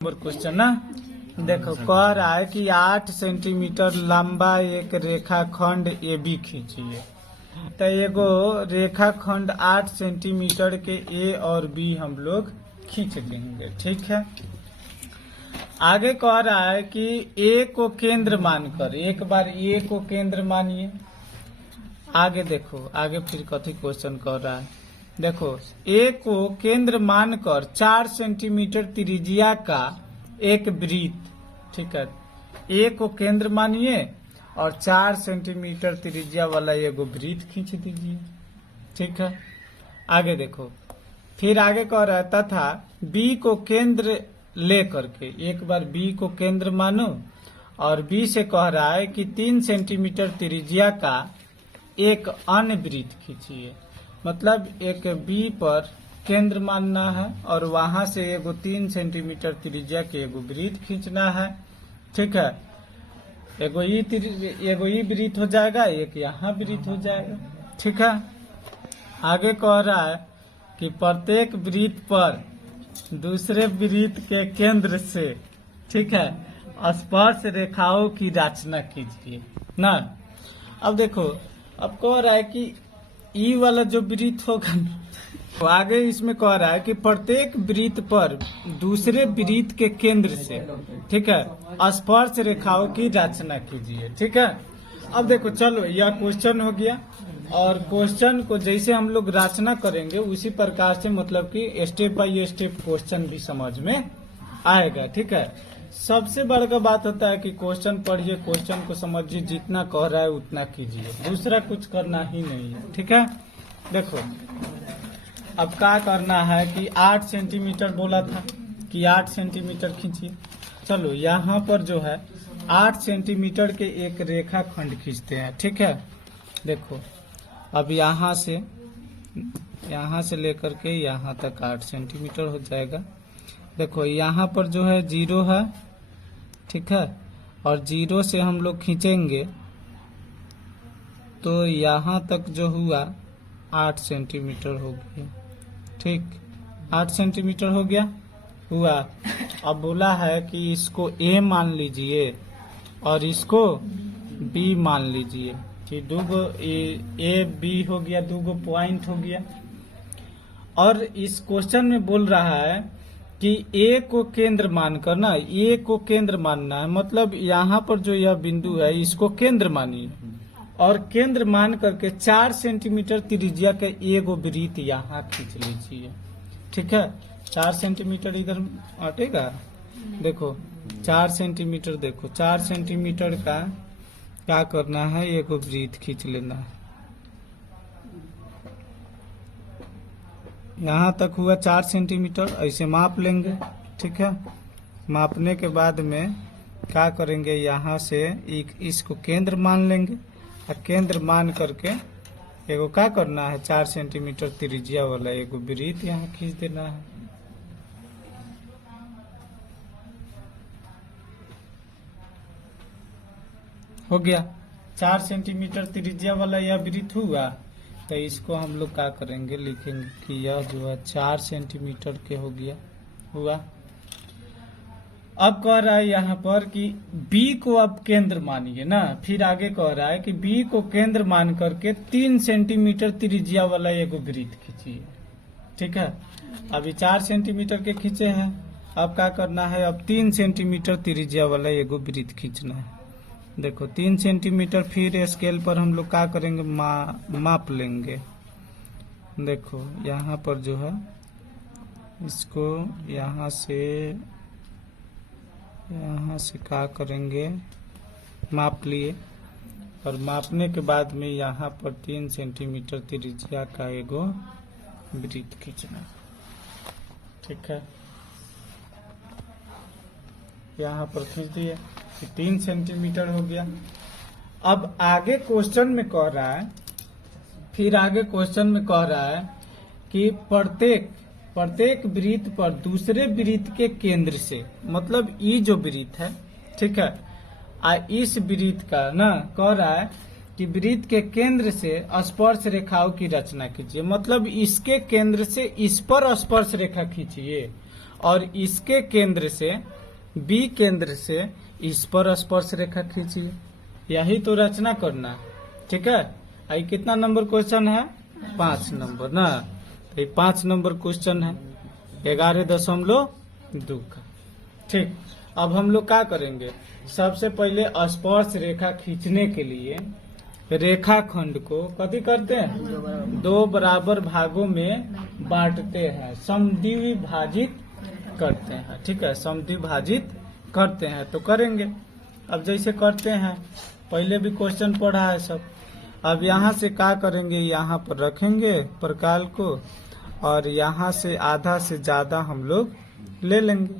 Number question ना देखो कह रहा है कि 8 सेंटीमीटर लंबा एक रेखाखंड ए बी खींचिए। तो एगो रेखाखंड 8 सेंटीमीटर के ए और बी हम लोग खींच लेंगे। ठीक है, आगे कह रहा है कि ए को केंद्र मानकर, एक बार ए को केंद्र मानिए। आगे देखो, आगे फिर कथी क्वेश्चन कह रहा है, देखो ए को केंद्र मानकर 4 सेंटीमीटर त्रिज्या का एक वृत्त, ठीक है, ए को केंद्र मानिए और 4 सेंटीमीटर त्रिज्या वाला एगो वृत्त खींच दीजिए। ठीक है, आगे देखो, फिर आगे कह रहा है तथा बी को केंद्र लेकर के, एक बार बी को केंद्र मानो और बी से कह रहा है कि 3 सेंटीमीटर त्रिज्या का एक अन्य वृत्त खींचिए। मतलब एक बी पर केंद्र मानना है और वहां से एगो 3 सेंटीमीटर त्रिज्या के एगो वृत्त खींचना है। ठीक है, एगो ई वृत्त हो जाएगा, एक यहाँ वृत्त हो जाएगा। ठीक है, आगे कह रहा है कि प्रत्येक वृत्त पर दूसरे वृत्त के केंद्र से, ठीक है, स्पर्श रेखाओं की रचना कीजिए ना। अब देखो, अब कह रहा है कि ई वाला जो वृत्त होगा, तो आगे इसमें कह रहा है कि प्रत्येक वृत्त पर दूसरे वृत्त के केंद्र से, ठीक है, स्पर्श रेखाओं की रचना कीजिए। ठीक है, अब देखो चलो यह क्वेश्चन हो गया और क्वेश्चन को जैसे हम लोग रचना करेंगे उसी प्रकार से मतलब कि स्टेप बाय स्टेप क्वेश्चन भी समझ में आएगा। ठीक है, सबसे बड़ा बात होता है कि क्वेश्चन पढ़िए, क्वेश्चन को समझिए, जितना कह रहा है उतना कीजिए, दूसरा कुछ करना ही नहीं है। ठीक है, देखो अब क्या करना है कि 8 सेंटीमीटर बोला था कि 8 सेंटीमीटर खींचिए। चलो यहाँ पर जो है 8 सेंटीमीटर के एक रेखा खंड खींचते हैं। ठीक है, देखो अब यहाँ से लेकर के यहाँ तक 8 सेंटीमीटर हो जाएगा। देखो यहाँ पर जो है 0 है, ठीक है, और 0 से हम लोग खींचेंगे तो यहाँ तक जो हुआ 8 सेंटीमीटर हो गया। ठीक, 8 सेंटीमीटर हो गया हुआ। अब बोला है कि इसको ए मान लीजिए और इसको बी मान लीजिए कि दूगो ए बी हो गया, दूगो पॉइंट हो गया। और इस क्वेश्चन में बोल रहा है कि ए को केंद्र मानकर ना, ए को केंद्र मानना है, मतलब यहाँ पर जो यह बिंदु है इसको केंद्र मानिए और केंद्र मान करके 4 सेंटीमीटर त्रिज्या का एगो वृत्त यहाँ खींच लीजिए। ठीक है, 4 सेंटीमीटर इधर हटेगा, देखो 4 सेंटीमीटर, देखो 4 सेंटीमीटर का क्या करना है, एगो वृत्त खींच लेना है। यहाँ तक हुआ 4 सेंटीमीटर, ऐसे माप लेंगे। ठीक है, मापने के बाद में क्या करेंगे, यहाँ से इसको केंद्र मान लेंगे और केंद्र मान करके एगो क्या करना है, 4 सेंटीमीटर त्रिज्या वाला एगो वृत्त यहाँ खींच देना है। हो गया, 4 सेंटीमीटर त्रिज्या वाला यह वृत्त हुआ। तो इसको हम लोग क्या करेंगे, लिखेंगे कि यह जो है 4 सेंटीमीटर के हो गया हुआ। अब कह रहा है यहाँ पर कि बी को अब केंद्र मानिए ना। फिर आगे कह रहा है कि बी को केंद्र मान करके 3 सेंटीमीटर त्रिज्या वाला एगो वृत्त खींचिए। ठीक है, अभी 4 सेंटीमीटर के खींचे हैं, अब क्या करना है, अब 3 सेंटीमीटर त्रिज्या वाला एगो वृत्त खींचना है। देखो 3 सेंटीमीटर, फिर स्केल पर हम लोग क्या करेंगे, माप लेंगे। देखो यहाँ पर जो है इसको यहाँ से क्या करेंगे, माप लिए और मापने के बाद में यहाँ पर 3 सेंटीमीटर त्रिज्या का एगो वृत्त खींचना। ठीक है, यहाँ पर खींच दिए, 3 सेंटीमीटर हो गया। अब आगे क्वेश्चन में कह रहा है, फिर आगे क्वेश्चन में कह रहा है कि प्रत्येक वृत्त पर दूसरे वृत्त के केंद्र से, मतलब ई जो वृत्त है, ठीक है, इस वृत्त का ना कह रहा है कि वृत्त के केंद्र से स्पर्श रेखाओं की रचना कीजिए। मतलब इसके केंद्र से इस पर स्पर्श रेखा खींचिए और इसके केंद्र से बी केंद्र से इस पर स्पर्श रेखा खींचिए। यही तो रचना करना है, ठीक है। आई कितना नंबर क्वेश्चन है? 5 नंबर ना। तो 5 नंबर क्वेश्चन है 11.2 का। ठीक, अब हम लोग क्या करेंगे, सबसे पहले स्पर्श रेखा खींचने के लिए रेखाखंड को कथी करते हैं, 2 बराबर भागों में बांटते हैं, समद्विभाजित करते हैं। ठीक है, समद्विभाजित करते हैं। तो करेंगे, अब जैसे करते हैं, पहले भी क्वेश्चन पढ़ा है सब। अब यहाँ से क्या करेंगे, यहाँ पर रखेंगे प्रकाल को, और यहाँ से आधा से ज्यादा हम लोग ले लेंगे,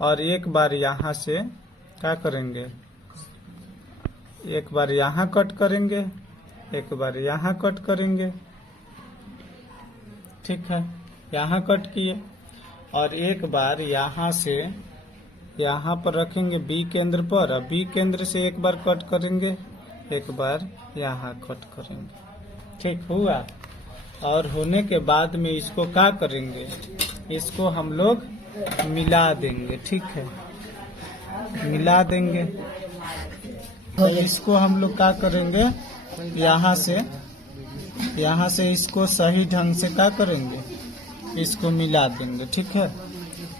और एक बार यहाँ से क्या करेंगे, एक बार यहाँ कट करेंगे, एक बार यहाँ कट करेंगे। ठीक है, यहाँ कट किए, और एक बार यहाँ से यहाँ पर रखेंगे बी केंद्र पर, और बी केंद्र से एक बार कट करेंगे, एक बार यहाँ कट करेंगे। ठीक हुआ, और होने के बाद में इसको क्या करेंगे, इसको हम लोग मिला देंगे। ठीक है, मिला देंगे। तो इसको हम लोग क्या करेंगे, यहाँ से इसको सही ढंग से क्या करेंगे, इसको मिला देंगे। ठीक है,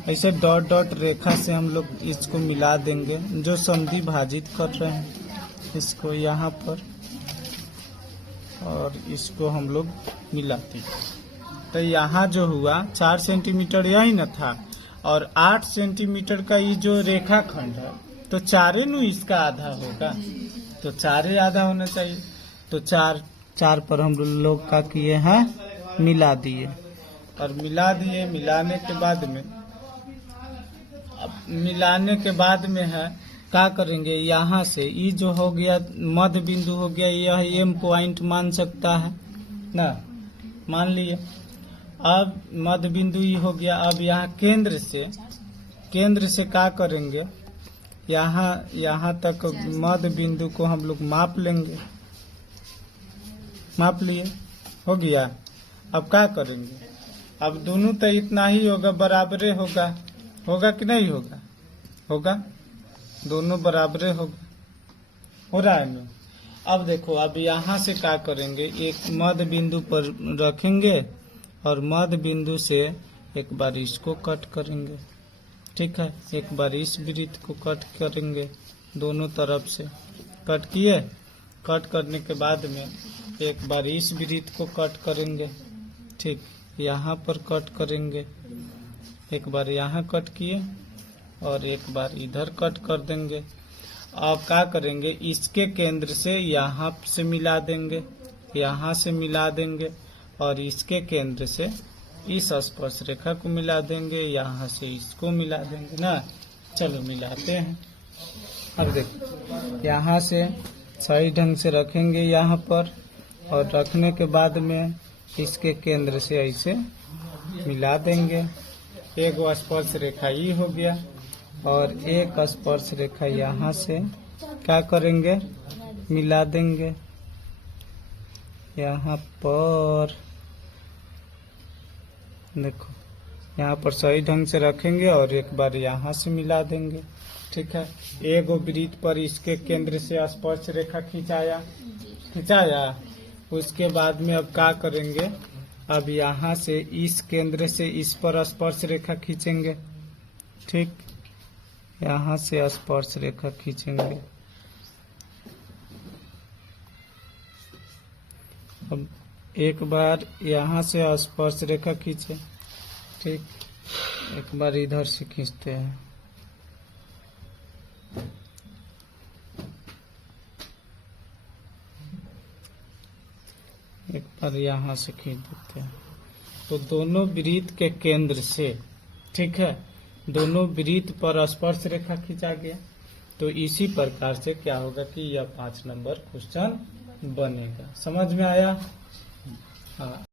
ऐसे डॉट डॉट रेखा से हम लोग इसको मिला देंगे, जो समद्विभाजित कर रहे हैं इसको यहाँ पर, और इसको हम लोग मिला देंगे। तो यहाँ जो हुआ 4 सेंटीमीटर यही न था, और 8 सेंटीमीटर का ये जो रेखाखंड है, तो 4 नु इसका आधा होगा, तो 4 आधा होना चाहिए। तो 4 पर हम लोग का किए हैं, मिला दिए, और मिला दिए। मिलाने के बाद में है क्या करेंगे, यहाँ से ये जो हो गया मध्य बिंदु हो गया, यह एम पॉइंट मान सकता है ना, मान लिए। अब मध्य बिंदु ये हो गया। अब यहाँ केंद्र से क्या करेंगे, यहाँ तक मध्य बिंदु को हम लोग माप लेंगे, माप लिए, हो गया। अब क्या करेंगे, अब दोनों तो इतना ही होगा, बराबरे होगा कि नहीं होगा, होगा, दोनों बराबरे होगा, हो रहा है ना। अब देखो, अब यहाँ से क्या करेंगे, एक मध्य बिंदु पर रखेंगे, और मध्य बिंदु से एक बार इसको कट करेंगे। ठीक है, एक बार इस वृत्त को कट करेंगे, दोनों तरफ से कट किए। कट करने के बाद में एक बार इस वृत्त को कट करेंगे। ठीक, यहाँ पर कट करेंगे, एक बार यहाँ कट किए, और एक बार इधर कट कर देंगे। अब क्या करेंगे, इसके केंद्र से यहाँ से मिला देंगे, यहाँ से मिला देंगे, और इसके केंद्र से इस स्पर्श रेखा को मिला देंगे, यहाँ से इसको मिला देंगे ना। चलो मिलाते हैं। अब देखो, यहाँ से सही ढंग से रखेंगे यहाँ पर, और रखने के बाद में इसके केंद्र से ऐसे मिला देंगे। एक स्पर्श रेखा ये हो गया, और एक स्पर्श रेखा यहाँ से क्या करेंगे, मिला देंगे यहाँ पर। देखो, यहाँ पर सही ढंग से रखेंगे, और एक बार यहाँ से मिला देंगे। ठीक है, एक वृत्त पर इसके केंद्र से स्पर्श रेखा खिंचाया। उसके बाद में अब क्या करेंगे, अब यहाँ से इस केंद्र से इस पर स्पर्श रेखा खींचेंगे। ठीक, यहाँ से स्पर्श रेखा खींचेंगे। अब एक बार यहाँ से स्पर्श रेखा खींचे। ठीक, एक बार इधर से खींचते हैं। एक बार यहाँ से खींच देते हैं। तो दोनों वृत्त के केंद्र से, ठीक है, दोनों वृत्त पर स्पर्श रेखा खींचा गया। तो इसी प्रकार से क्या होगा कि यह 5 नंबर क्वेश्चन बनेगा। समझ में आया? हाँ।